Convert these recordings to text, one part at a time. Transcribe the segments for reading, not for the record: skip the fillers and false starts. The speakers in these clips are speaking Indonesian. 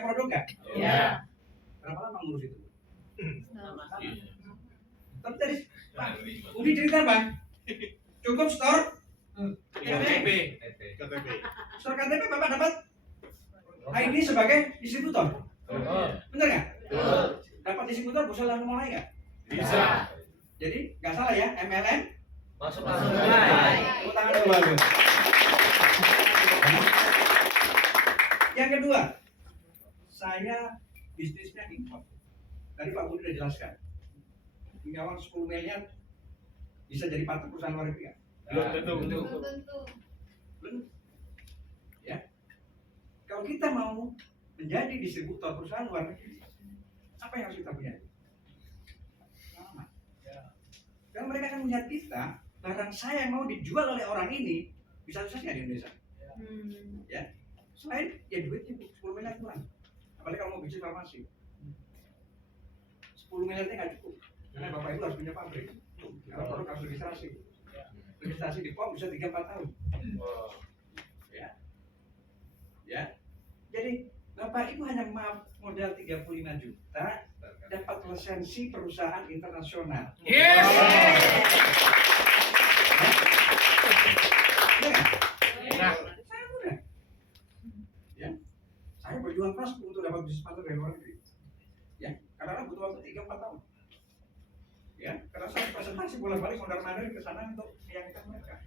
punya produk nggak? Iya. Berapa lama ngurus itu? Sama. Tapi tadi Pak Budi cerita Bang, cukup store KTP. store KTP Bapak dapat ID sebagai distributor. Bener nggak? Dapat distributor bisa langsung mulai nggak? Bisa. Jadi nggak salah ya, MLM Masuk. tepuk tangan dulu Bagus. Yang kedua, saya bisnisnya import. Tadi Pak Budi sudah jelaskan. Punya uang 10 miliar bisa jadi partner perusahaan luar negeri. Belum tentu. Belum. Ya. Kalau kita mau menjadi distributor perusahaan luar negeri, apa yang harus kita punya? Pengalaman. Karena mereka akan melihat kita, barang saya yang mau dijual oleh orang ini bisa sukses nggak di Indonesia? Ya. Selain ya duitnya 10 miliar kurang. Apalagi kalau mau bisnis farmasi. 10 miliarnya nggak cukup. Karena Bapak Ibu harus punya pabrik. Kalau produk harus registrasi. Registrasi di POM bisa 3-4 tahun. Ya. Ya. Jadi Bapak Ibu hanya modal 35 juta dapat lisensi perusahaan internasional. Yes. Nah, saya mudah. Ya. Saya berjuang keras untuk dapat bisnis partner dari luar negeri. Ya, karena butuh waktu 3-4 tahun. Ya, karena saya presentasi bolak-balik mondar-mandir ke sana untuk meyakinkan mereka.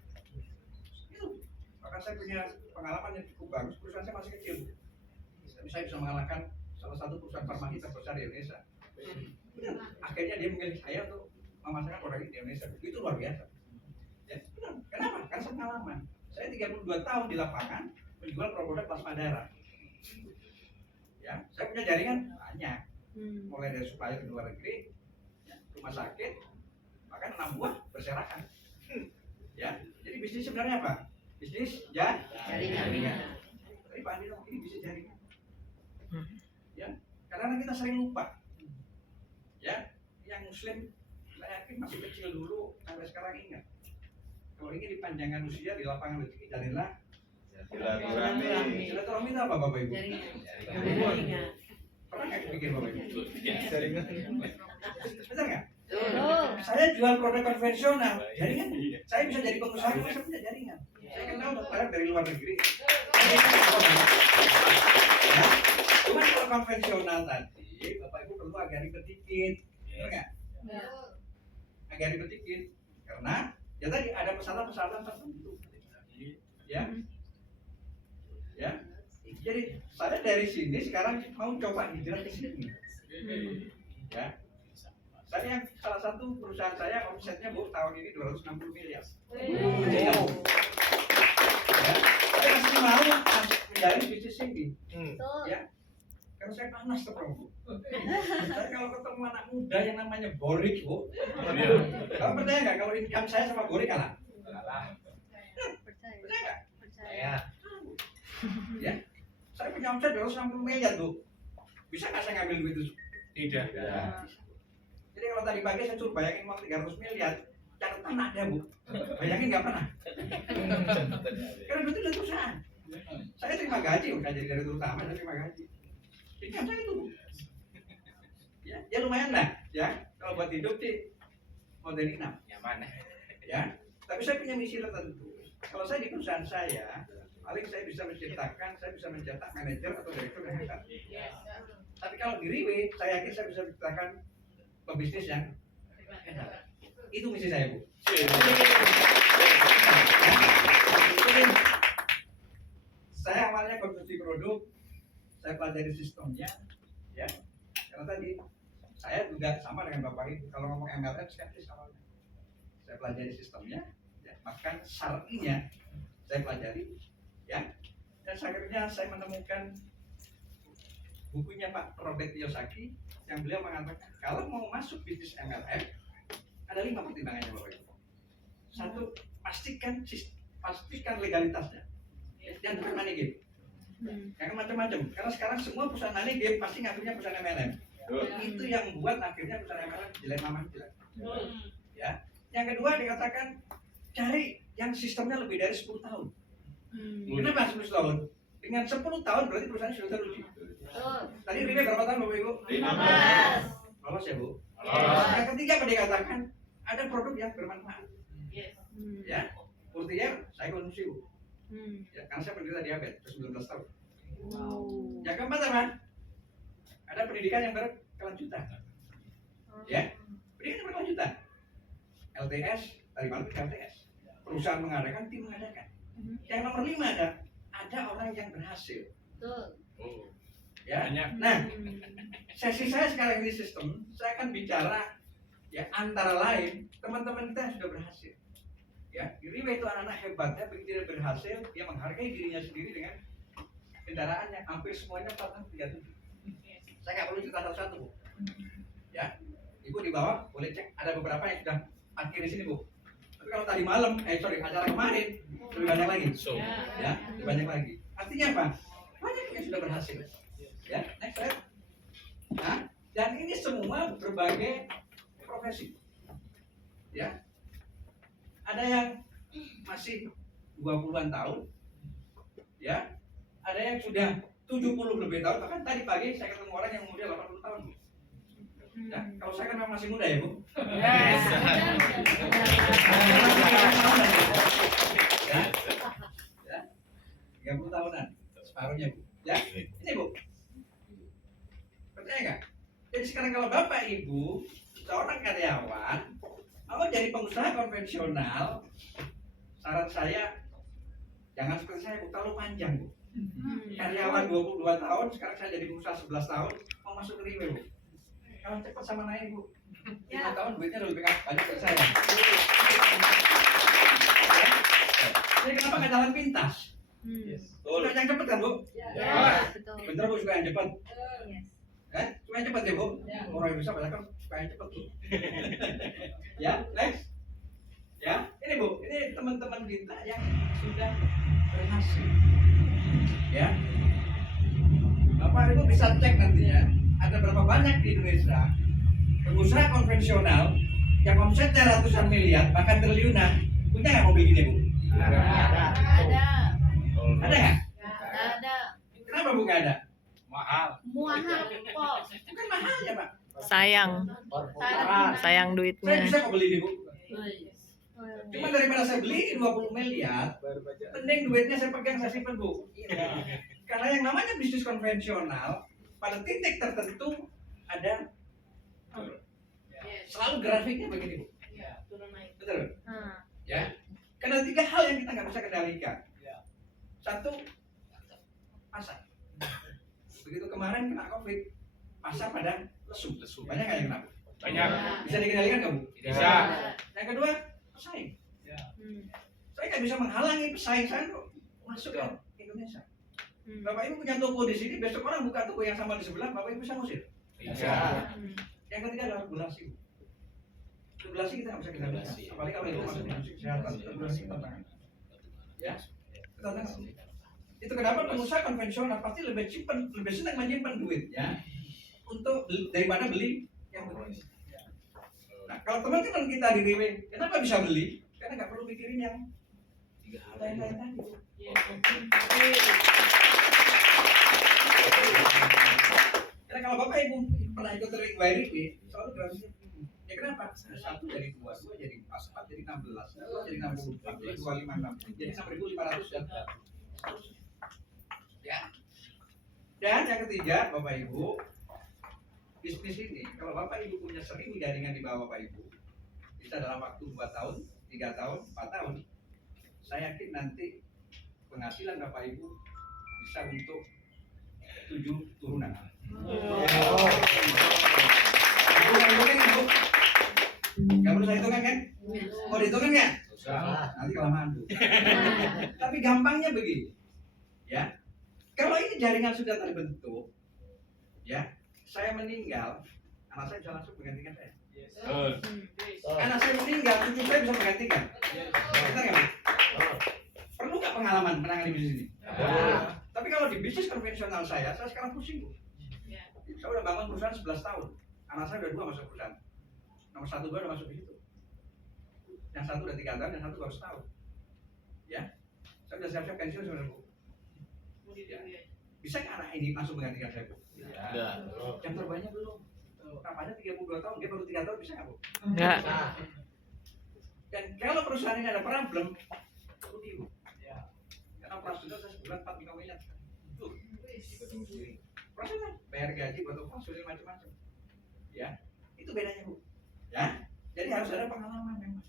Itu. Bahkan saya punya pengalaman yang cukup bagus. Perusahaan saya masih kecil. Tapi saya bisa mengalahkan salah satu perusahaan farmasi terbesar di Indonesia. Benar. Akhirnya dia memilih saya untuk memasarkan produk ini di Indonesia. Itu luar biasa. Ya, benar. Kenapa? Karena saya pengalaman. Saya 32 tahun di lapangan menjual produk plasma darah. Ya, saya punya jaringan banyak. Mulai dari supplier ke luar negeri, ya, rumah sakit, bahkan 6 buah berserakan. Ya, jadi bisnis sebenarnya apa? Bisnis jaringan. Tadi Pak Andi bilang ini bisnis jaringan. Ya, karena kita sering lupa. Ya, yang Muslim saya yakin masih kecil dulu sampai sekarang ingat. Kalau ingin dipanjangkan usia di lapangan rezeki jadilah Silaturahmi. silaturahmi itu apa Bapak Ibu? Jaringan. Pernah nggak bikin Bapak Ibu? Jaringan. Benar nggak? Saya jual produk konvensional, jaringan. Saya bisa jadi pengusaha, saya punya jaringan. Saya kenal dokter dari luar negeri. Ya, cuma kalau konvensional tadi, Bapak Ibu perlu agak ribet dikit, benar nggak? Agak ribet dikit, karena ya tadi ada persyaratan-persyaratan tertentu. Ya, ya. Jadi saya dari sini sekarang mau coba hijrah ke sini. Ya. Saya yang salah satu perusahaan saya omsetnya Bu tahun ini 260 miliar. Ya. Saya masih mau menjalani bisnis ini. Ya. Karena saya panas terus Bu. Saya kalau ketemu anak muda yang namanya Borik Bu. Kamu percaya nggak kalau income saya sama Borik kalah? Percaya nggak? Percaya. Ya. Saya punya omset 260 miliar Bu. Bisa nggak saya ngambil duit itu? Tidak. Jadi kalau tadi pagi saya suruh bayangin uang 300 miliar, catatan ada Bu. Bayangin nggak pernah. Karena itu dari perusahaan. Saya terima gaji, bukan jadi direktur utama, saya terima gaji. Income saya itu Bu. Ya lumayan lah. Ya kalau buat hidup sih mau dari 6. Nyaman. Ya. Tapi saya punya misi tertentu. Kalau saya di perusahaan saya, paling saya bisa menciptakan, saya bisa mencetak manajer atau direktur yang hebat. Tapi kalau di Riwe, saya yakin saya bisa menciptakan pebisnis yang hebat. Itu misi saya Bu. Saya awalnya konsumsi produk, saya pelajari sistemnya, ya. Karena tadi saya juga sama dengan Bapak Ibu, kalau ngomong MLM skeptis awalnya. Saya pelajari sistemnya, ya. Bahkan syar'inya saya pelajari, ya. Dan akhirnya saya menemukan bukunya Pak Robert Kiyosaki yang beliau mengatakan kalau mau masuk bisnis MLM ada 5 pertimbangannya Bapak Ibu. Satu, pastikan legalitasnya. Dan bukan money game. Jangan macam-macam. Karena sekarang semua perusahaan money game pasti ngambilnya perusahaan MLM. Itu yang membuat akhirnya perusahaan MLM jelek namanya jelek. Ya. Yang kedua dikatakan cari yang sistemnya lebih dari 10 tahun. Kenapa 10 tahun? Dengan 10 tahun berarti perusahaan sudah teruji. Tadi Rime berapa tahun Bapak Ibu? 15. Lolos ya Bu? Lolos. Yang ketiga apa dikatakan? Ada produk yang bermanfaat. Ya, buktinya saya konsumsi Bu. Ya, karena saya penderita diabetes 19 tahun. Yang keempat apa? Ada pendidikan yang berkelanjutan. Ya, pendidikan yang berkelanjutan. LTS, dari mana ke LTS? Perusahaan mengadakan, tim mengadakan. Yang nomor 5 ada orang yang berhasil. Ya, Banyak. nah sesi saya sekarang ini sistem, saya akan bicara ya antara lain teman-teman kita yang sudah berhasil. Ya, Rime itu anak-anak hebatnya, begitu dia berhasil, dia menghargai dirinya sendiri dengan kendaraan yang hampir semuanya 437. Saya nggak perlu cerita satu-satu Bu. Ya, Ibu di bawah boleh cek, ada beberapa yang sudah parkir di sini Bu. Tapi kalau tadi malam, acara kemarin lebih banyak lagi. So. Ya, lebih banyak lagi. Artinya apa? Banyak yang sudah berhasil. Ya, next slide. Nah, dan ini semua berbagai profesi. Ya, ada yang masih 20-an tahun. Ya, ada yang sudah 70 lebih tahun. Bahkan tadi pagi saya ketemu orang yang umurnya 80 tahun. Bu. Ya, kalau saya kan memang masih muda ya Bu. Yes. Ya, ya, 30 tahunan, separuhnya Bu. Ya, ini Bu. Percaya nggak? Jadi sekarang kalau Bapak Ibu seorang karyawan mau jadi pengusaha konvensional, saran saya jangan seperti saya Bu, terlalu panjang Bu. Karyawan 22 tahun, sekarang saya jadi pengusaha 11 tahun, mau masuk ke Rime Bu. Kalau cepat sama naik Bu, 5 tahun duitnya lebih banyak dari saya. Jadi kenapa nggak jalan pintas? Suka yang cepat kan Bu? Bener Bu, suka yang cepat. Suka yang cepat ya Bu? Orang yang bisa banyak kan suka yang cepat Bu. Ya, next. Ya, ini Bu, ini teman-teman kita yang sudah berhasil. Ya, Bapak Ibu bisa cek nantinya ada berapa banyak di Indonesia pengusaha konvensional yang omsetnya ratusan miliar bahkan triliunan punya nggak mobil gini Bu? Ada nggak? Kenapa Bu nggak ada? Mahal. Bukan mahalnya Pak. Sayang Saya duitnya. bisa kok beli ini Bu. Cuma daripada saya beli 20 miliar, mending duitnya saya pegang, saya simpen Bu. Karena yang namanya bisnis konvensional pada titik tertentu ada selalu grafiknya begini Bu. Betul? Ya. Karena 3 hal yang kita nggak bisa kendalikan. Satu, pasar. Begitu kemarin kena COVID, pasar pada lesu. Banyak nggak yang kena? Banyak. Bisa dikendalikan nggak Bu? Bisa. Yang kedua, pesaing. Saya nggak bisa menghalangi pesaing saya kok masuk ke Indonesia. Bapak Ibu punya toko di sini, besok orang buka toko yang sama di sebelah, Bapak Ibu bisa ngusir. Bisa. Yang ketiga adalah regulasi. Regulasi kita nggak bisa kendalikan. Apalagi kalau itu masuk di kesehatan, regulasi tantangan. Ya, tantangan. Itu kenapa pengusaha konvensional pasti lebih senang menyimpan duitnya untuk daripada beli yang begini. Nah, kalau teman-teman kita di Rime, kenapa bisa beli? Karena nggak perlu mikirin yang lain-lain tadi. Karena kalau Bapak Ibu pernah ikut training by Rime, selalu grafiknya begini. Ya kenapa? 1 dari 2, 2 jadi 4 jadi 16, 2 jadi 64, jadi 256, jadi 6.500 dan ya. Dan yang ketiga, Bapak Ibu, bisnis ini, kalau Bapak Ibu punya 1000 jaringan di bawah Bapak Ibu, bisa dalam waktu 2 tahun, 3 tahun, 4 tahun, saya yakin nanti penghasilan Bapak Ibu bisa untuk 7 turunan. Gak perlu saya hitungkan kan? Mau dihitungkan nggak? Nanti kelamaan Bu. Tapi gampangnya begini, ya. Kalau ini jaringan sudah terbentuk, ya, saya meninggal, anak saya bisa langsung menggantikan saya. Anak saya meninggal, cucu saya bisa menggantikan. Benar nggak Bu? Perlu nggak pengalaman menangani bisnis ini? Tapi kalau di bisnis konvensional saya sekarang pusing Bu. Saya udah bangun perusahaan 11 tahun, anak saya udah 2 masuk perusahaan. Nomor 1, 2 udah masuk di situ. Yang 1 udah 3 tahun, yang 1 baru setahun. Ya, saya udah siap-siap pensiun sebenarnya Bu. Ya. Bisa nggak anak ini langsung menggantikan saya Bu? Ya. 2 tahun, dia baru 3 tahun bisa nggak Bu? Enggak. Dan kalau perusahaan ini ada problem, rugi Bu. Karena operasional saya sebulan 4-5 miliar. Tuh. Operasional, bayar gaji buat operasional macam-macam. Ya, itu bedanya Bu. Ya, jadi harus ada pengalaman memang.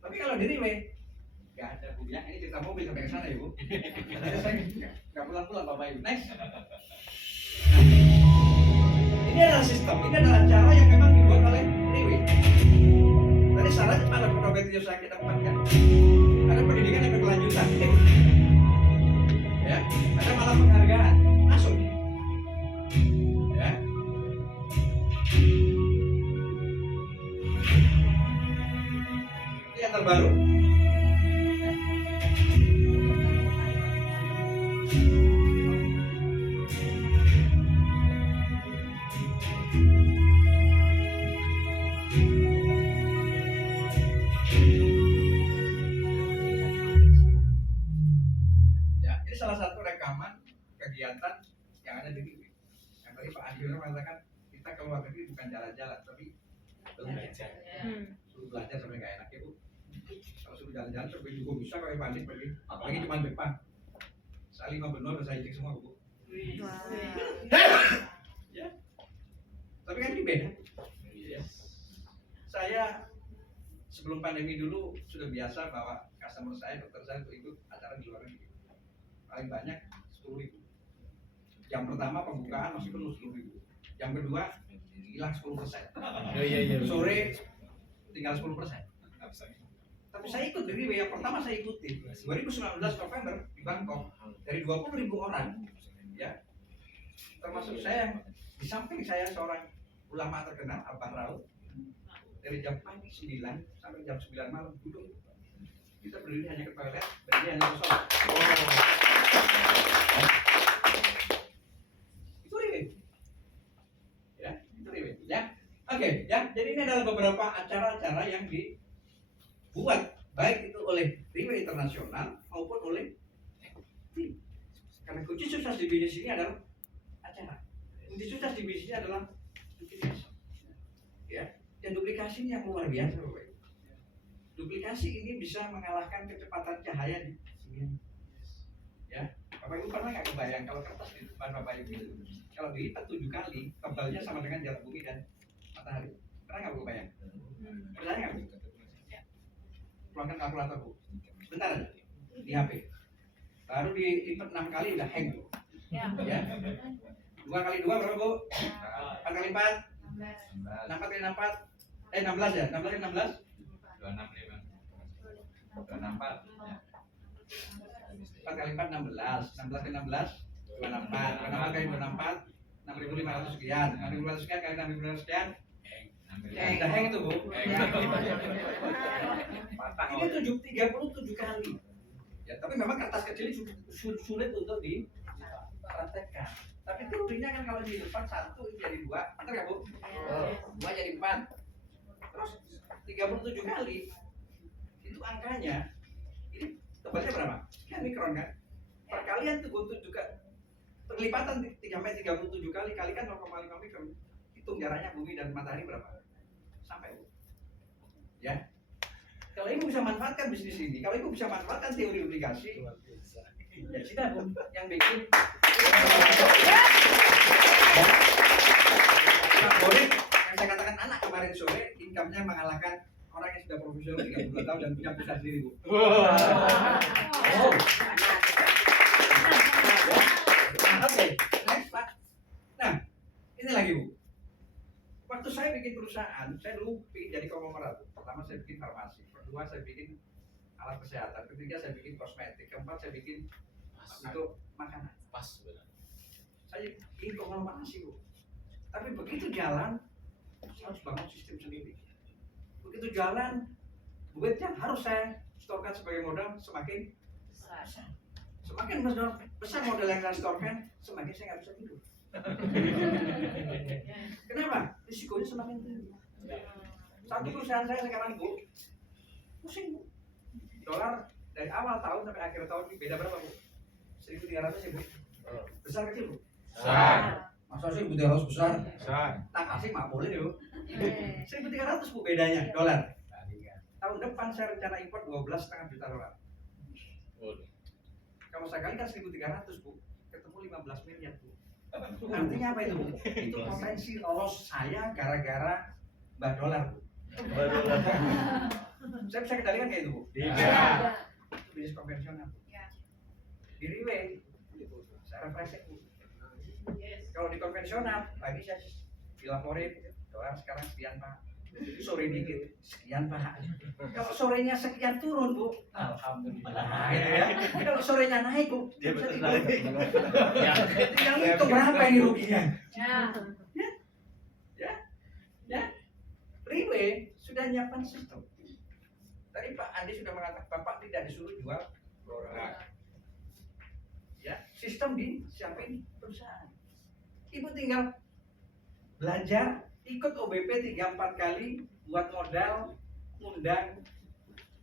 Tapi kalau diri nggak ada Bu. Ya, ini cerita mobil sampai ke sana ya Bu. Jadi saya nggak pulang-pulang Bapak Ibu. Next. Nah, ini adalah sistem, ini adalah cara yang memang dibuat oleh Riwi. Tadi salahnya pada profesi yang saya kita dapatkan. Ada pendidikan yang berkelanjutan. Ya, ada malah penghargaan. Masuk. Ya. Ini yang terbaru. Ya. Ya, ini salah satu rekaman kegiatan yang ada di TV. Yang tadi Pak Andi mengatakan kita ke luar negeri bukan jalan-jalan, tapi belajar. Suruh belajar sampai nggak enak ya Bu. Kalau suruh jalan-jalan sampai juga bisa kalau Pak Andi pergi, apalagi cuma depan. Saya 5 benor saya cek semua Bu. Ya. Tapi kan ini beda. Saya sebelum pandemi dulu sudah biasa bahwa customer saya, dokter saya untuk ikut acara di luar negeri. Paling banyak 10.000. Yang pertama pembukaan masih penuh 10.000. Yang kedua hilang 10%. Sore tinggal 10%. Tapi saya ikut dari yang pertama saya ikuti 2019 November di Bangkok dari 20.000 orang, ya, termasuk saya. Di samping saya seorang ulama terkenal Abang Raul. Dari jam pagi 9 sampai jam 9 malam duduk. Kita berdiri hanya ke toilet, berdiri hanya ke sholat. Itu ribet. Ya, itu ribet. Ya, oke. Ya, jadi ini adalah beberapa acara-acara yang dibuat baik itu oleh Riwe Internasional maupun oleh tim. Karena kunci sukses di bisnis ini adalah acara. Kunci sukses di bisnis ini adalah duplikasi. Ya, dan duplikasi ini yang luar biasa, Bapak Ibu. Duplikasi ini bisa mengalahkan kecepatan cahaya di sini. Ya, Bapak Ibu pernah nggak kebayang kalau kertas di depan Bapak Ibu itu kalau dilipat 7 kali tebalnya sama dengan jarak bumi dan matahari? Pernah nggak kebayang? Percaya nggak Bu? Keluarkan kalkulator Bu. Bentar aja di HP. Baru dilipat 6 kali udah hang Bu. Ya. 2 kali 2 berapa Bu? 4 kali 4? 6 kali 4? 16 ya? 16 kali 16? 265. 264. 4 kali 4 16, 16 kali 16 264, 264 kali 264 6.500 sekian, 6.500 sekian kali 6.500 sekian. Udah hang itu Bu. Ini 37 kali. Ya, tapi memang kertas kecil ini sulit untuk dipraktekkan. Tapi teorinya kan kalau di depan 1 jadi 2, benar nggak Bu? 2 jadi 4. Terus 37 kali. Itu angkanya. Ini tebalnya berapa? Sekian mikron kan? Perkalian tuh butuh juga perlipatan 37 kali kalikan 0,5 mikron. Hitung jaraknya bumi dan matahari berapa? Sampai Bu. Ya. Kalau Ibu bisa manfaatkan bisnis ini, kalau Ibu bisa manfaatkan teori duplikasi, ya sudah Bu, yang bikin boleh yang saya katakan anak kemarin sore income-nya mengalahkan orang yang sudah profesional 32 tahun dan punya perusahaan sendiri Bu. Oh. Oke, next Pak. Nah, ini lagi Bu. Waktu saya bikin perusahaan, saya dulu bikin jadi konglomerat. Pertama saya bikin farmasi, kedua saya bikin alat kesehatan, ketiga saya bikin kosmetik, keempat saya bikin untuk makanan. Pas benar. Saya bikin konglomerasi Bu. Tapi begitu jalan, saya harus bangun sistem sendiri. Begitu jalan, duit yang harus saya setorkan sebagai modal semakin besar. Semakin besar modal yang saya setorkan, semakin saya nggak bisa tidur. Kenapa? Risikonya semakin tinggi. Satu perusahaan saya sekarang Bu, pusing Bu. Dolar dari awal tahun sampai akhir tahun beda berapa Bu? 1.300 ya Bu. Besar kecil Bu? Besar. Masa sih 1.300 besar? Besar. Tak kasih mak boleh yuk. 1.300 Bu bedanya dolar. Tahun depan saya rencana impor 12,5 juta dolar. Kalau saya kalikan 1.300 Bu, ketemu 15 miliar Bu. Artinya apa itu Bu? Itu potensi loss saya gara-gara Mbak Dolar Bu. Saya bisa kendalikan kayak itu Bu. Tidak. Itu bisnis konvensional Bu. Di Riwe, saya refreshing Bu. Kalau di konvensional, pagi saya dilaporin, dolar sekarang sekian Pak. Sore dikit, sekian Pak. Kalau sorenya sekian turun Bu, alhamdulillah. Nah, gitu ya. Kalau sorenya naik Bu, Dia bisa betul tinggal- naik. tinggal hitung berapa ini ruginya. Ya, Riwe sudah nyiapkan sistem. Tadi Pak Andi sudah mengatakan Bapak tidak disuruh jual dolar. Ya, sistem disiapin perusahaan. Ibu tinggal belajar, ikut OBP 3-4 kali, buat modal, undang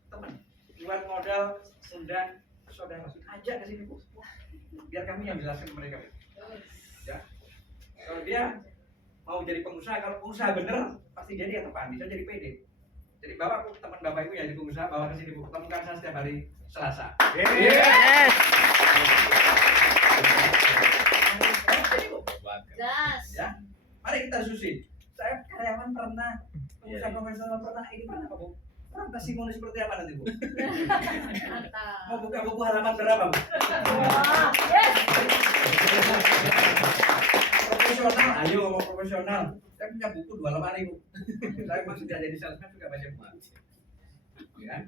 teman, buat modal, undang saudara, ajak ke sini Bu, biar kami yang jelaskan ke mereka. Ya, kalau dia mau jadi pengusaha, kalau pengusaha bener pasti jadi atau Pak Andi, saya jadi PD. Jadi bawa teman Bapak Ibu yang jadi pengusaha, bawa ke sini Bu, ketemukan saya setiap hari Selasa. Yes. Jadi Bu, Gas. ya, mari kita diskusi. Saya karyawan pernah, pengusaha konvensional pernah, ini pernah apa Bu? Pernah testimoni seperti apa nanti Bu? Mantap. Mau buka buku halaman berapa Bu? Profesional, ayo mau profesional. Saya punya buku 2 lemari Bu. Saya masih tidak jadi salesman juga baca buku. Ya,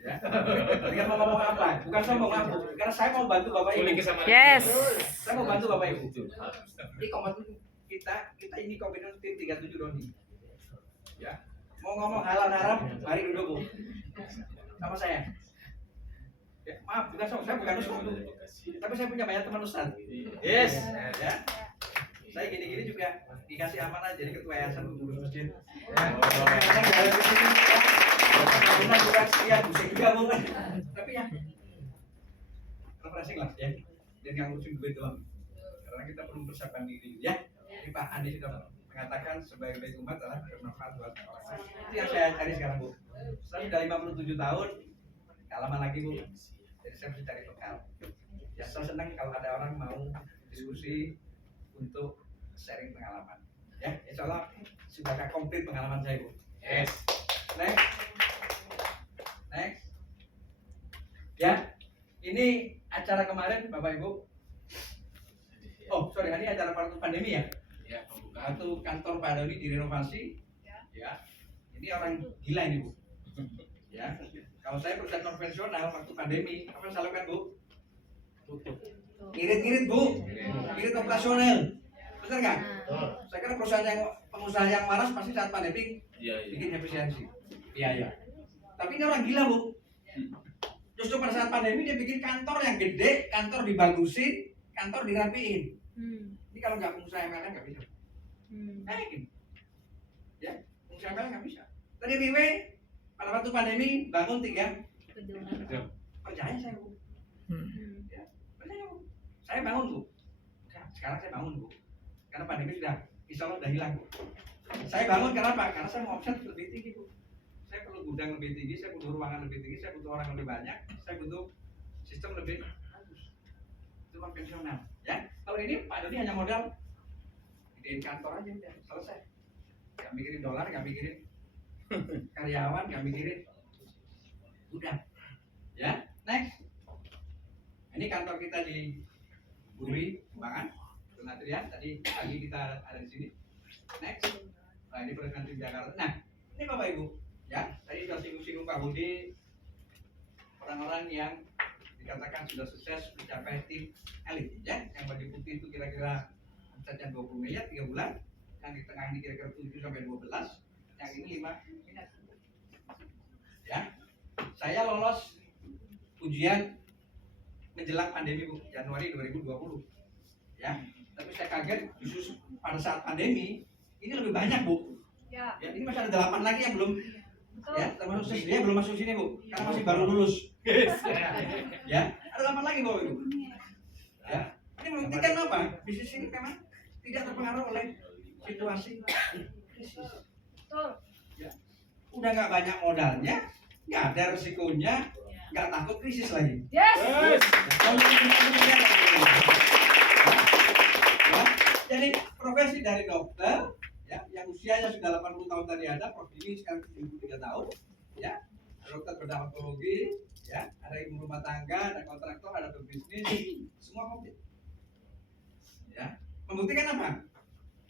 ya. Tadi mau ngomong apa? Bukan saya mau ngomong, karena saya mau bantu Bapak Ibu. Yes. Saya mau bantu Bapak Ibu. Ini komitmen kita ini komitmen tim 37 Doni. Ya. Mau ngomong halal haram, mari duduk Bu. Sama saya. Ya, maaf, bukan saya bukan ustaz Bu. Tapi saya punya banyak teman ustaz. Yes. Ya. Saya gini-gini juga dikasih amanah jadi ketua yayasan untuk ngurus masjid. Bukan bukan sekian, bisa juga Bu. Tapi ya refreshing lah ya. Dan yang ngurusin duit doang. Karena kita perlu persiapkan diri ya. Ini Pak Andi sudah mengatakan sebaik-baik umat adalah bermanfaat buat orang lain. Itu yang saya cari sekarang Bu. Saya sudah 57 tahun, gak lama lagi Bu. Jadi saya mesti cari bekal. Ya saya senang kalau ada orang mau diskusi untuk sharing pengalaman. Ya, insya Allah sudah komplit pengalaman saya Bu. Yes. Next. Next. Ya, ini acara kemarin Bapak Ibu. Oh, sorry, ini acara waktu pandemi ya? Ya, pembukaan. Waktu kantor Pak Doni direnovasi. Ya. Ini orang gila ini Bu. Ya. Kalau saya perusahaan konvensional waktu pandemi, apa yang saya lakukan Bu? Tutup. Irit-irit Bu. Irit operasional. Benar nggak? Saya kira perusahaan yang pengusaha yang waras pasti saat pandemi Iya, iya. bikin efisiensi biaya. Tapi ini orang gila Bu. Justru pada saat pandemi dia bikin kantor yang gede, kantor dibagusin, kantor dirapiin. Ini kalau nggak pengusaha MLM nggak bisa. Yakin? Ya, pengusaha MLM nggak bisa. Tadi Riwe pada waktu pandemi bangun 3 percaya saya Bu. Ya, percaya Bu. Saya bangun Bu. Sekarang saya bangun Bu. Karena pandemi sudah insya Allah sudah hilang Bu. Saya bangun karena apa? Karena saya mau omset lebih tinggi Bu. Saya perlu gudang lebih tinggi, saya butuh ruangan lebih tinggi, saya butuh orang lebih banyak, saya butuh sistem lebih bagus. Itu konvensional, ya. Kalau ini Pak Doni hanya modal gedein kantor aja udah selesai. Gak mikirin dolar, gak mikirin karyawan, gak mikirin. Udah, ya. Next. Ini kantor kita di Buri, Kembangan, Penatrian. Tadi pagi kita ada di sini. Next. Nah ini perhentian tim Jakarta. Nah ini Bapak Ibu. Ya, tadi sudah singgung-singgung Pak Budi, orang-orang yang dikatakan sudah sukses mencapai tim elit, ya. Yang baju putih itu kira-kira omsetnya 20 miliar 3 bulan, yang di tengah ini kira-kira 7 sampai 12, yang ini 5 miliar. Ya, saya lolos ujian menjelang pandemi Bu, Januari 2020. Ya, tapi saya kaget justru pada saat pandemi ini lebih banyak Bu. Ya. Ya, ini masih ada 8 lagi yang belum. Ya, termasuk dia belum masuk sini Bu, karena masih baru lulus. Ya, ada 8 lagi Bu itu. Ya, ini membuktikan apa? Bisnis ini memang tidak terpengaruh oleh situasi krisis. Betul. Ya. Udah nggak banyak modalnya, nggak ada resikonya, nggak takut krisis lagi. Yes. Yes. Kalau kita bekerja, ya. Jadi profesi dari dokter, ya, yang usianya sudah 80 tahun tadi ada, Prof ini sekarang 73 tahun, ya, dokter berdermatologi, ya, ada ibu rumah tangga, ada kontraktor, ada pebisnis, semua komplit. Ya, membuktikan apa?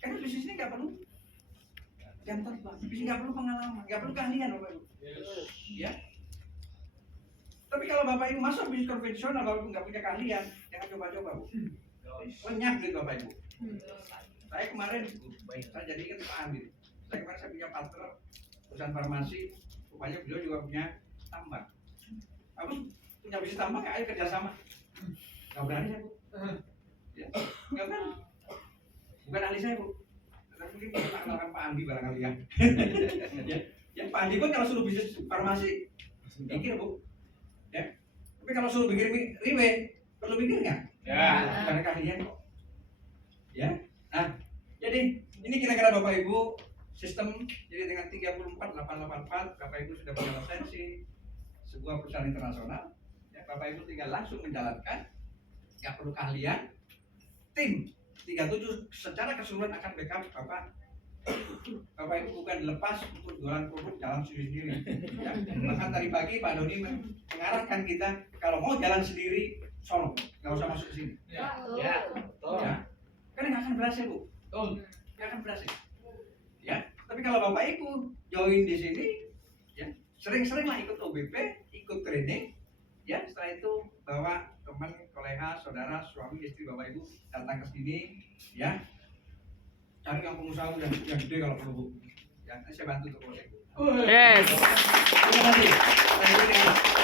Karena bisnis ini nggak perlu jam terbang, bisnis nggak perlu pengalaman, nggak perlu keahlian, Bapak Ibu. Ya. Tapi kalau Bapak Ibu masuk bisnis konvensional, Bapak Ibu nggak punya keahlian, jangan coba-coba, Bu. Lenyap gitu Bapak Ibu. Saya kemarin, saya jadi ingat Pak Amir. Saya kemarin saya punya partner perusahaan farmasi, rupanya beliau juga punya tambang. Aku punya bisnis tambang, ayo kerjasama. Nggak berani saya, Bu. Ya, nggak berani. Bukan ahli saya, Bu. Tapi mungkin kita kenalkan Pak Andi barangkali ya. Ya, Pak Andi pun kalau suruh bisnis farmasi, mikir, Bu. Ya. Tapi kalau suruh bikin riwe, perlu mikir nggak? Ya. Karena keahlian kok. Ya. Nah, jadi ini kira-kira Bapak Ibu sistem jadi dengan 34884 Bapak Ibu sudah punya lisensi sebuah perusahaan internasional. Ya, Bapak Ibu tinggal langsung menjalankan, nggak perlu keahlian. Tim 37 secara keseluruhan akan backup Bapak. Bapak Ibu bukan dilepas untuk jualan produk jalan sendiri-sendiri. Ya. Bahkan tadi pagi Pak Doni mengarahkan kita kalau mau jalan sendiri, sono, nggak usah masuk ke sini. Ya. Betul. Ya. Betul. Ya. Karena nggak akan berhasil, Bu. Betul. Nggak akan berhasil. Ya. Tapi kalau Bapak Ibu join di sini, ya sering-seringlah ikut OBP, ikut training. Ya. Setelah itu bawa teman, kolega, saudara, suami, istri Bapak Ibu datang ke sini, ya. Cari yang pengusaha yang gede kalau perlu, Bu. Ya, nanti saya bantu untuk proses. Yes. Terima kasih.